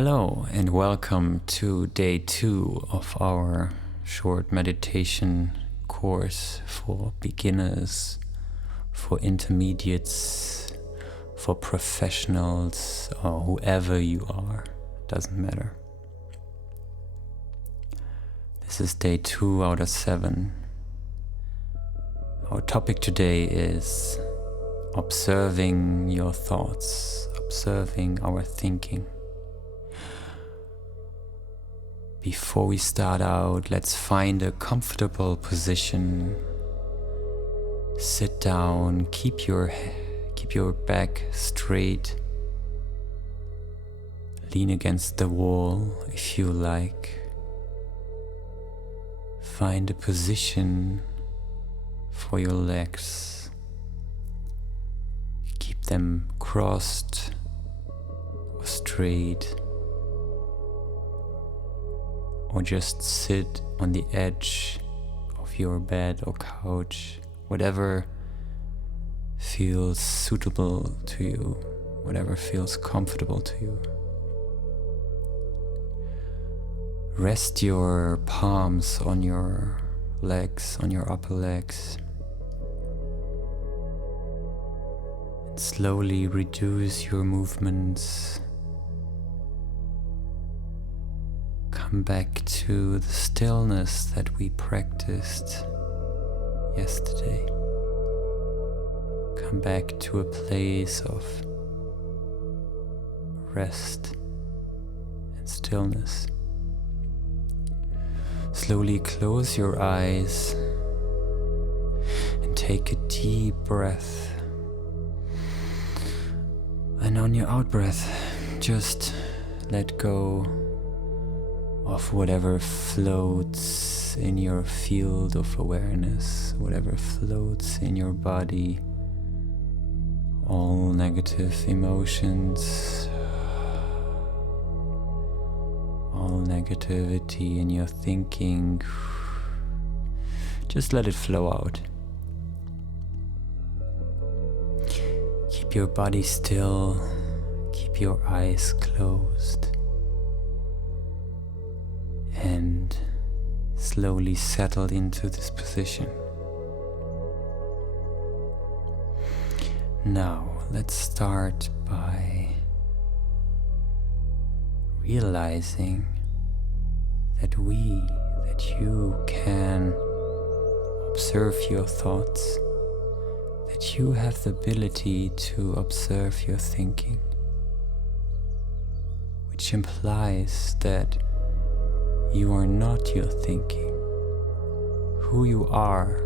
Hello and welcome to day 2 of our short meditation course for beginners, for intermediates, for professionals, or whoever you are, doesn't matter. This is day 2 out of 7. Our topic today is observing your thoughts, observing our thinking. Before we start out, let's find a comfortable position. Sit down, keep your back straight. Lean against the wall if you like. Find a position for your legs. Keep them crossed or straight. Or just sit on the edge of your bed or couch, whatever feels suitable to you, whatever feels comfortable to you. Rest your palms on your legs, on your upper legs, and slowly reduce your movements. Come back to the stillness that we practiced yesterday. Come back to a place of rest and stillness. Slowly close your eyes and take a deep breath. And on your out breath, just let go of whatever floats in your field of awareness, whatever floats in your body, all negative emotions, all negativity in your thinking. Just let it flow out. Keep your body still, keep your eyes closed. And slowly settle into this position. Now, let's start by realizing that you can observe your thoughts, that you have the ability to observe your thinking, which implies that you are not your thinking. Who you are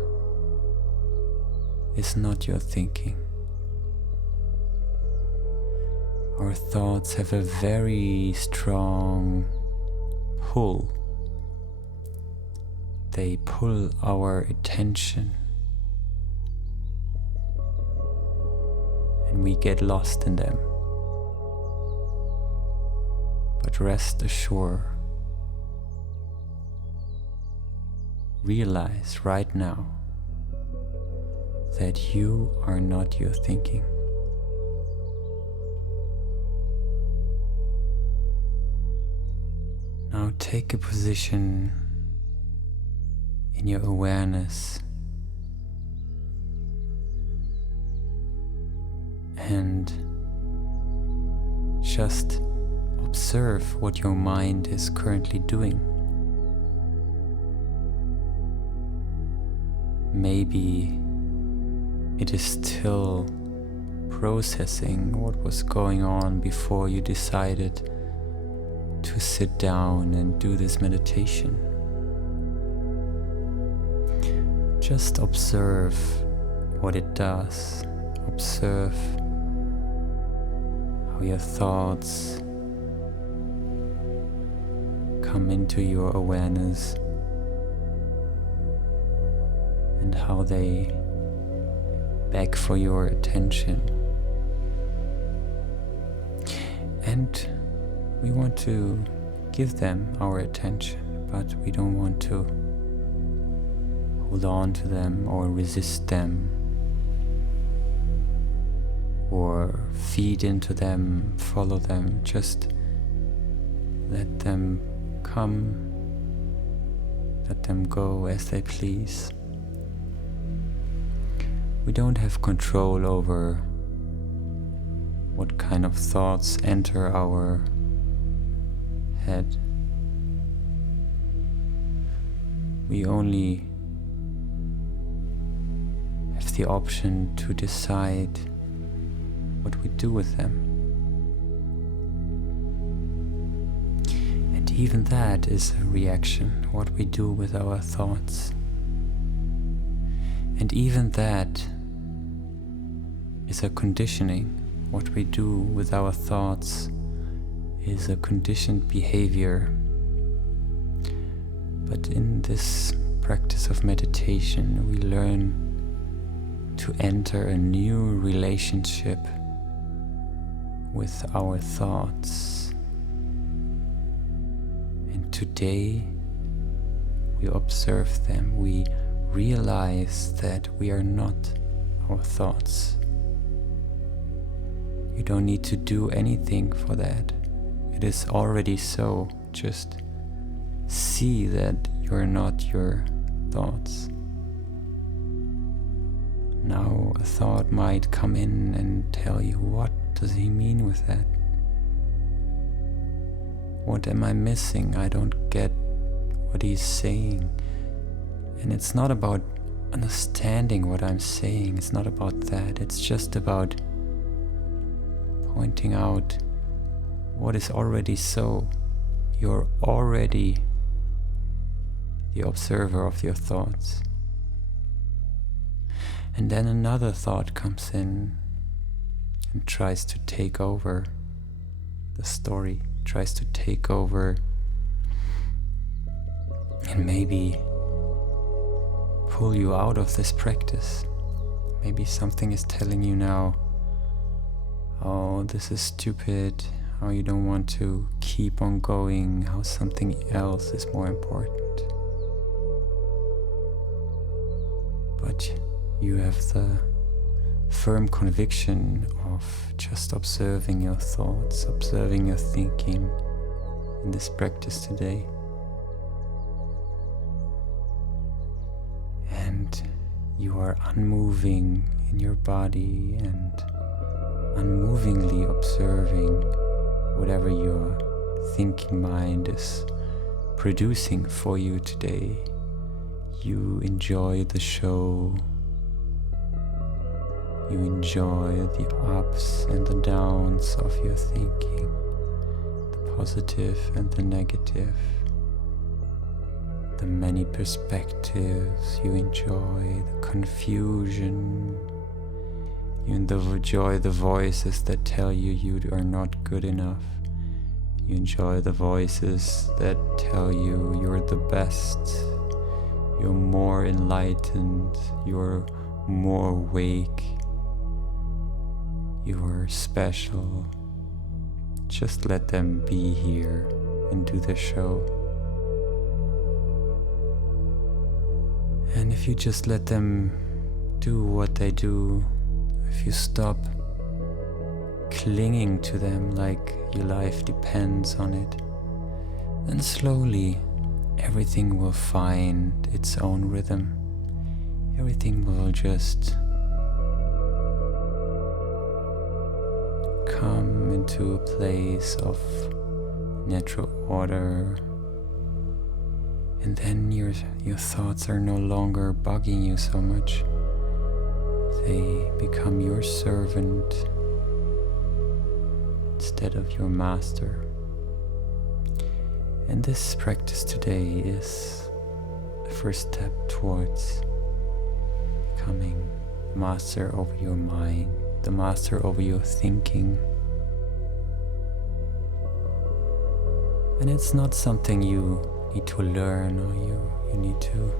is not your thinking. Our thoughts have a very strong pull. They pull our attention, and we get lost in them. But rest assured, realize right now that you are not your thinking. Now take a position in your awareness and just observe what your mind is currently doing. Maybe it is still processing what was going on before you decided to sit down and do this meditation. Just observe what it does. Observe how your thoughts come into your awareness and how they beg for your attention. And we want to give them our attention, but we don't want to hold on to them or resist them or feed into them, follow them. Just Let them come, let them go as they please. We don't have control over what kind of thoughts enter our head. We only have the option to decide what we do with them. And even that is a reaction, what we do with our thoughts. And even that is a conditioning. What we do with our thoughts is a conditioned behavior. But in this practice of meditation, we learn to enter a new relationship with our thoughts. And today we observe them. We realize that we are not our thoughts. You don't need to do anything for that. It is already so. Just see that you're not your thoughts. Now a thought might come in and tell you, what does he mean with that? What am I missing? I don't get what he's saying. And it's not about understanding what I'm saying. It's not about that. It's just about pointing out what is already so. You're already the observer of your thoughts. And then another thought comes in and tries to take over the story, tries to take over and maybe pull you out of this practice. Maybe something is telling you now, oh, this is stupid, how you don't want to keep on going, how something else is more important. But you have the firm conviction of just observing your thoughts, observing your thinking in this practice today. And you are unmoving in your body and unmovingly observing whatever your thinking mind is producing for you today. You enjoy the show. You enjoy the ups and the downs of your thinking, the positive and the negative, the many perspectives. You enjoy the confusion. You enjoy the voices that tell you you are not good enough. You enjoy the voices that tell you you're the best, you're more enlightened, you're more awake, you're special. Just let them be here and do their show. And if you just let them do what they do, if you stop clinging to them like your life depends on it, then slowly everything will find its own rhythm. Everything will just come into a place of natural order. And then your thoughts are no longer bugging you so much. They become your servant instead of your master. And this practice today is the first step towards becoming the master over your mind, the master over your thinking. And it's not something you need to learn or you need to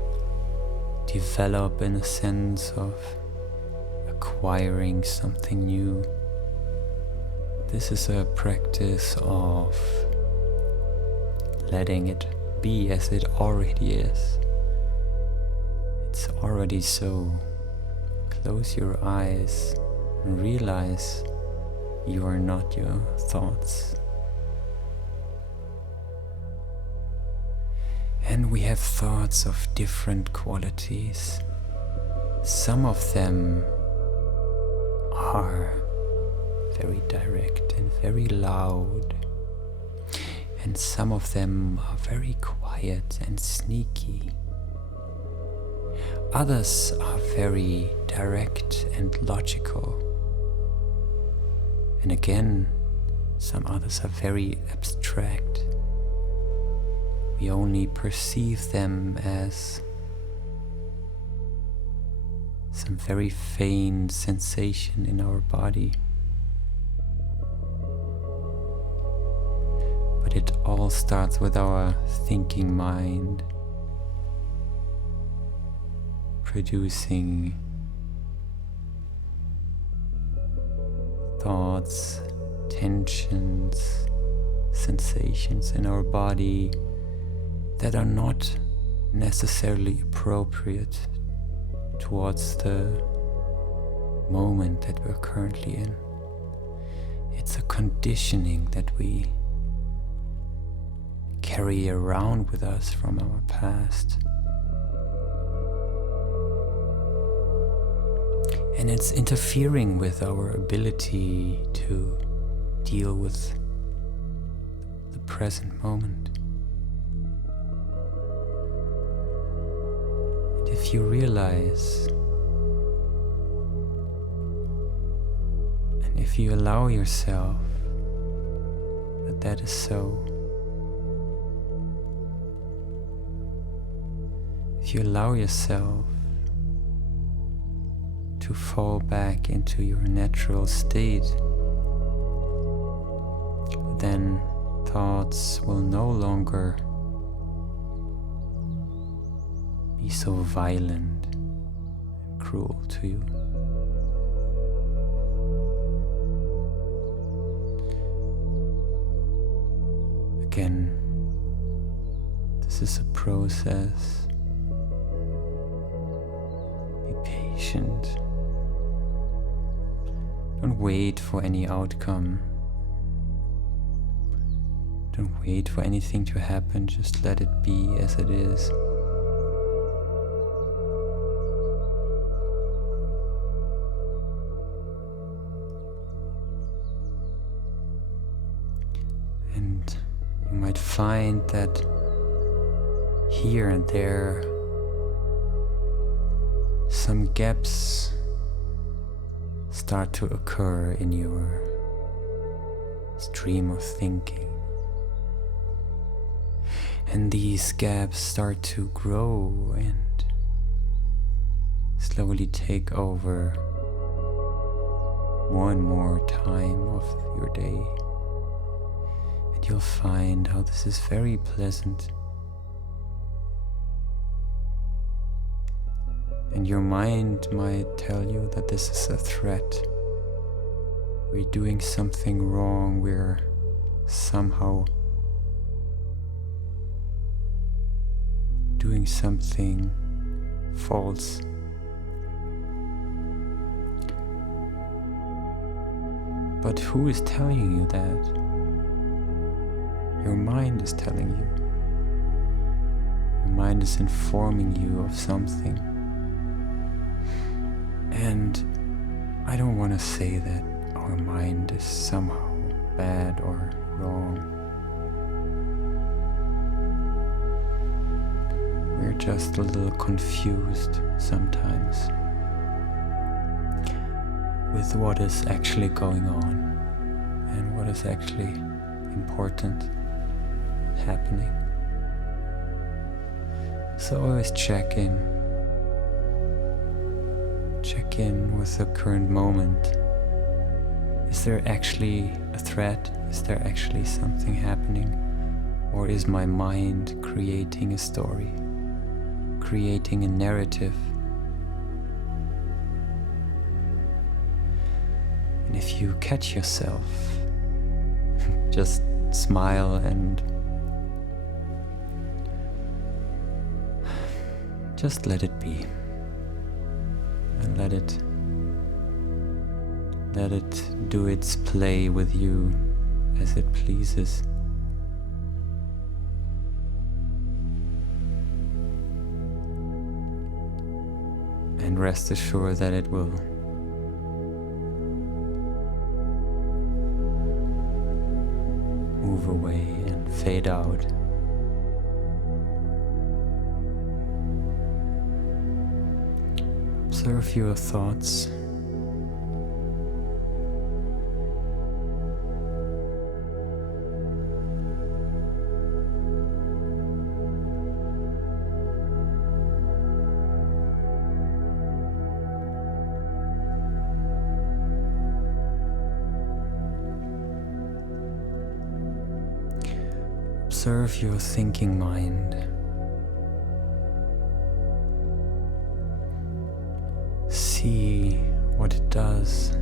develop in a sense of acquiring something new. This is a practice of letting it be as it already is. It's already so. Close your eyes and realize you are not your thoughts. And we have thoughts of different qualities. Some of them are very direct and very loud, and some of them are very quiet and sneaky. Others are very direct and logical. And again, some others are very abstract. We only perceive them as some very faint sensation in our body. But it all starts with our thinking mind producing thoughts, tensions, sensations in our body that are not necessarily appropriate towards the moment that we're currently in. It's a conditioning that we carry around with us from our past. And it's interfering with our ability to deal with the present moment. And if you realize, and if you allow yourself that that is so, if you allow yourself to fall back into your natural state, then thoughts will no longer be so violent and cruel to you. Again, this is a process. Be patient. Don't wait for any outcome. Don't wait for anything to happen, just let it be as it is. And you might find that here and there some gaps start to occur in your stream of thinking. And these gaps start to grow and slowly take over more and more time of your day. And you'll find how this is very pleasant. And your mind might tell you that this is a threat. We're doing something wrong, we're somehow doing something false. But who is telling you that? Your mind is telling you. Your mind is informing you of something. And I don't want to say that our mind is somehow bad or wrong. We're just a little confused sometimes with what is actually going on and what is actually important happening. So always check in with the current moment. Is there actually a threat? Is there actually something happening? Or is my mind creating a story, creating a narrative? And if you catch yourself, just smile and just let it be. And let it do its play with you as it pleases. And rest assured that it will move away and fade out. Observe your thoughts. Observe your thinking mind. See what it does.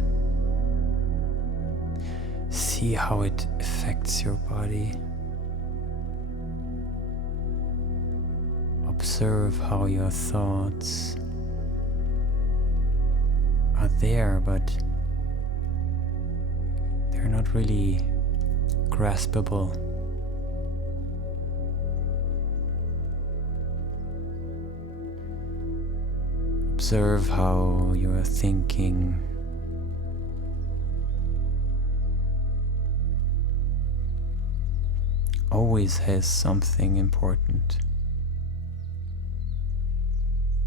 See how it affects your body. Observe how your thoughts are there, but they're not really graspable. Observe how you are thinking always has something important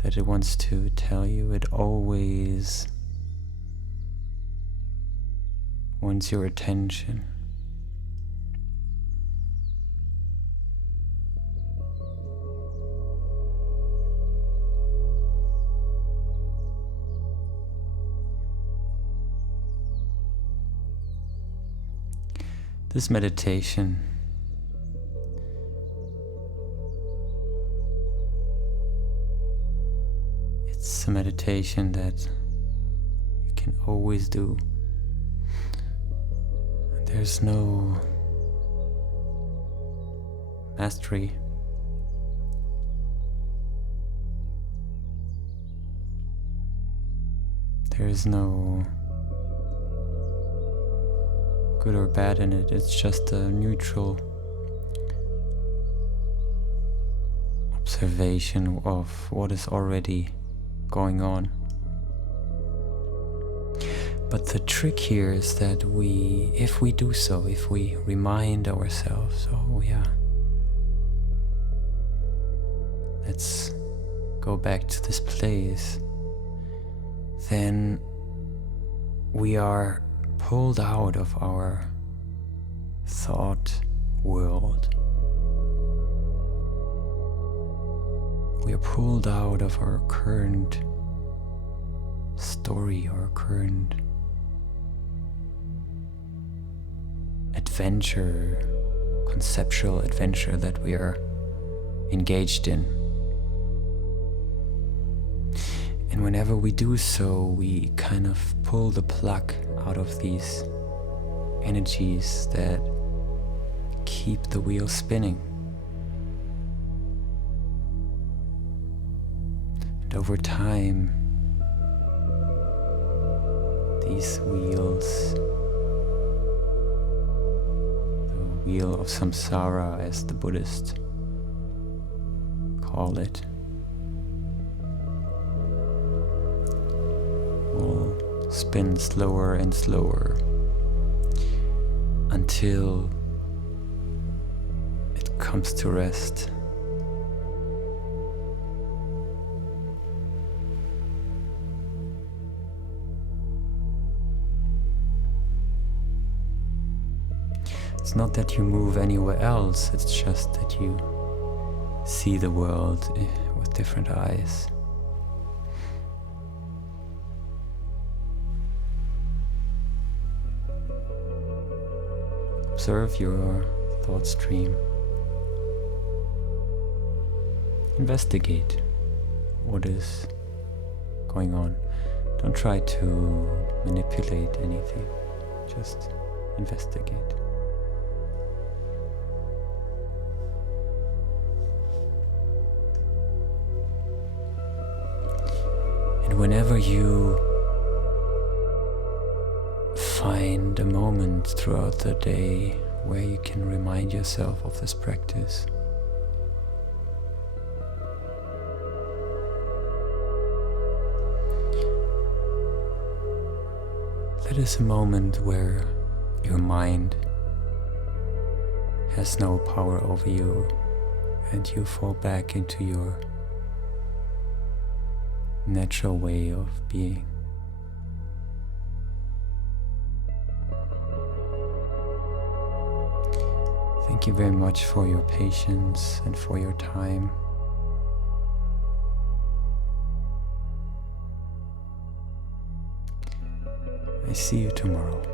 that it wants to tell you. It always wants your attention. This meditation it's a meditation that you can always do. There's no mastery. There is no good or bad in it. It's just a neutral observation of what is already going on. But the trick here is that if we do so, if we remind ourselves, oh yeah, let's go back to this place, then we are pulled out of our thought world. We are pulled out of our current story, our current adventure, conceptual adventure that we are engaged in. And whenever we do so, we kind of pull the plug out of these energies that keep the wheel spinning. And over time, these wheels, the wheel of samsara as the Buddhists call it, will spin slower and slower until it comes to rest. It's not that you move anywhere else, it's just that you see the world with different eyes. Observe your thought stream. Investigate what is going on. Don't try to manipulate anything. Just investigate. And whenever you find a moment throughout the day where you can remind yourself of this practice, That is a moment where your mind has no power over you and you fall back into your natural way of being. Thank you very much for your patience and for your time. I see you tomorrow.